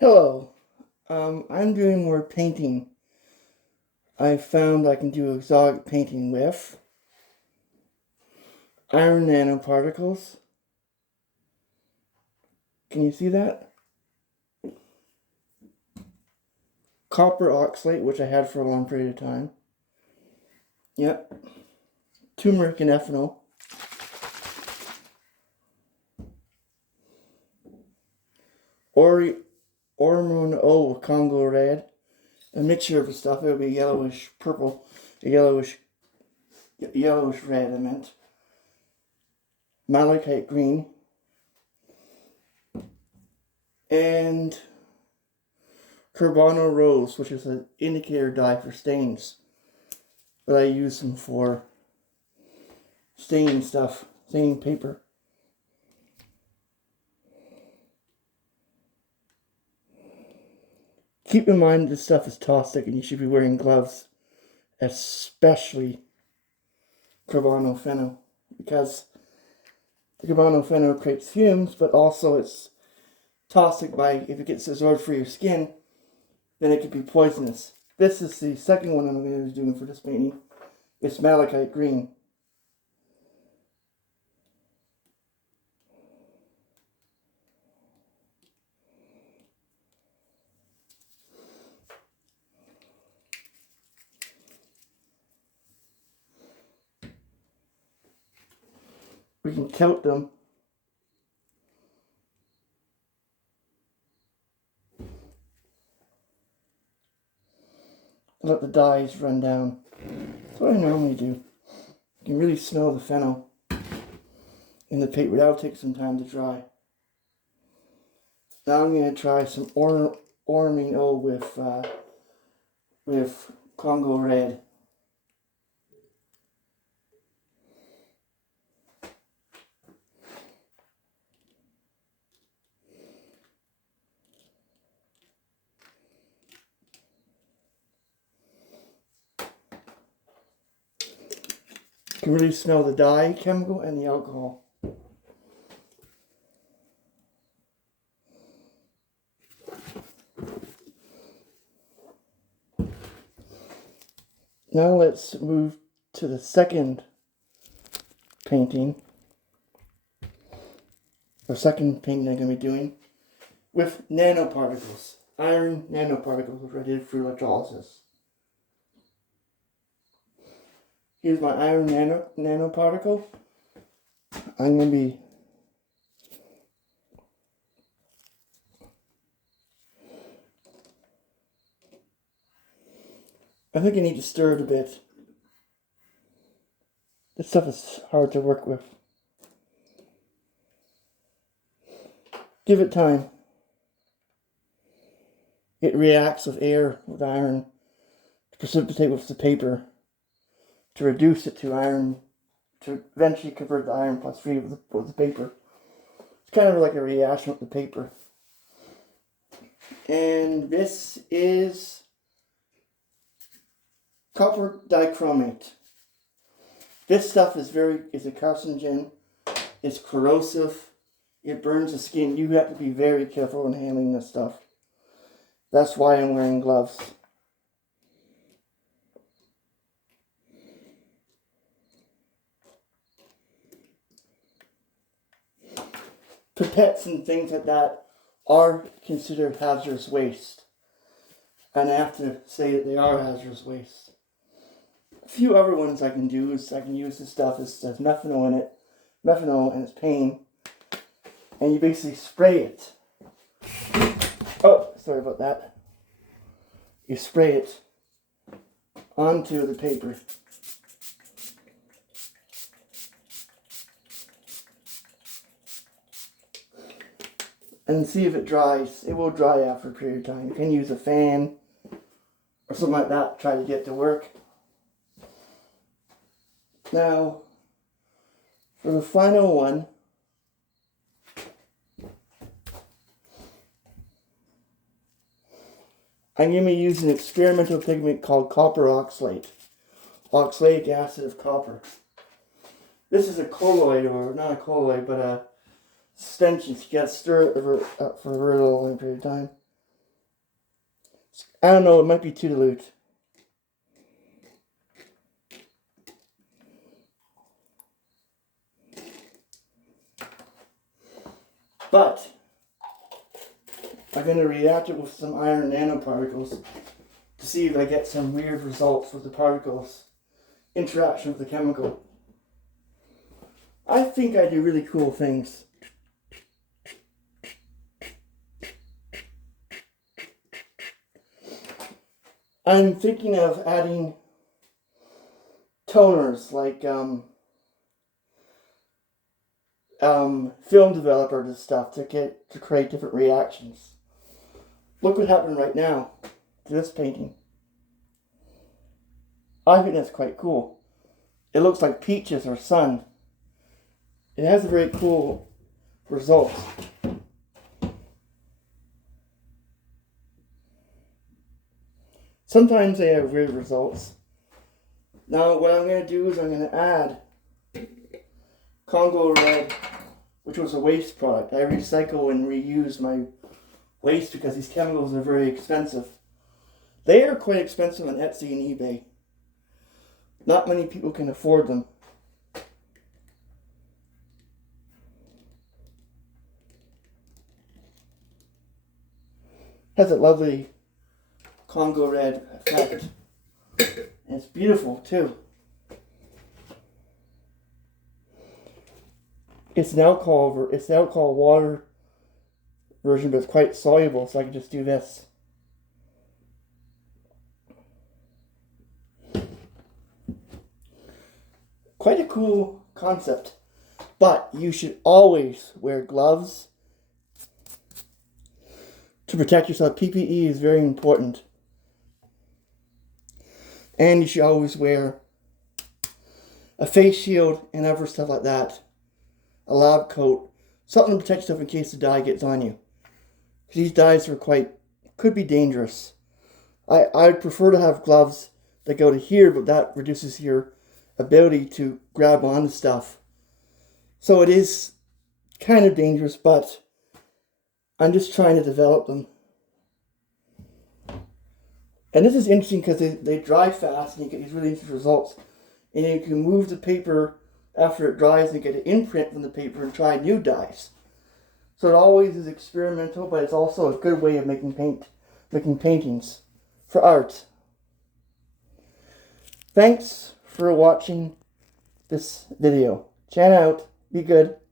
Hello. I'm doing more painting. I found I can do exotic painting with iron nanoparticles. Can you see that? Copper oxalate, which I had for a long period of time. Yep. Turmeric and ethanol. Auramine O with Congo red. A mixture of stuff. It would be yellowish purple, yellowish red. I meant Malachite green and Phenol Rose, which is an indicator dye for stains. But I use them for staining stuff, staining paper. Keep in mind this stuff is toxic and you should be wearing gloves, especially carbonol because the carbonol creates fumes, but also it's toxic by, if it gets absorbed through your skin, then it could be poisonous. This is the second one I'm going to be doing for this painting. It's Malachite green. We can tilt them. Let the dyes run down. That's what I normally do. You can really smell the phenol in the paper. That'll take some time to dry. Now I'm going to try some Auramine O with Congo red. You can really smell the dye chemical and the alcohol. Now let's move to the second painting. The second painting I'm going to be doing with nanoparticles. Iron nanoparticles, which I did for electrolysis. Here's my iron nanoparticle. I'm going to be I think I need to stir it a bit. This stuff is hard to work with. Give it time. It reacts with air, with iron, to precipitate with the paper, to reduce it to iron, to eventually convert the iron plus 3 with the paper. It's kind of like a reaction with the paper. And this is copper dichromate. This stuff is a carcinogen. It's corrosive. It burns the skin. You have to be very careful when handling this stuff. That's why I'm wearing gloves. Pipettes and things like that are considered hazardous waste. And I have to say that they are hazardous waste. A few other ones I can do is I can use this stuff. It says methanol in it. Methanol and it's pain. And you basically spray it. Oh, sorry about that. You spray it onto the paper. And see if it dries. It will dry after a period of time. You can use a fan or something like that to try to get it to work. Now, for the final one, I'm going to be using an experimental pigment called copper oxalate. Oxalic acid of copper. This is a colloid, or not a colloid, but a stench. You got to stir it for a very long period of time. I don't know, it might be too dilute. But I'm going to react it with some iron nanoparticles to see if I get some weird results with the particles interaction with the chemical. I think I do really cool things. I'm thinking of adding toners like film developers and stuff to create different reactions. Look what happened right now to this painting. I think that's quite cool. It looks like peaches or sun. It has a very cool result. Sometimes they have weird results. Now what I'm going to do is I'm going to add Congo Red, which was a waste product. I recycle and reuse my waste because these chemicals are very expensive. They are quite expensive on Etsy and eBay. Not many people can afford them. Has a lovely Congo Red effect. And it's beautiful too. It's an alcohol water version, but it's quite soluble, so I can just do this. Quite a cool concept. But you should always wear gloves to protect yourself. PPE is very important. And you should always wear a face shield and other stuff like that. A lab coat. Something to protect yourself in case the dye gets on you. These dyes could be dangerous. I'd prefer to have gloves that go to here, but that reduces your ability to grab onto stuff. So it is kind of dangerous, but I'm just trying to develop them. And this is interesting because they dry fast and you get these really interesting results. And you can move the paper after it dries and get an imprint from the paper and try new dyes. So it always is experimental, but it's also a good way of making paintings for art. Thanks for watching this video. Chan out. Be good.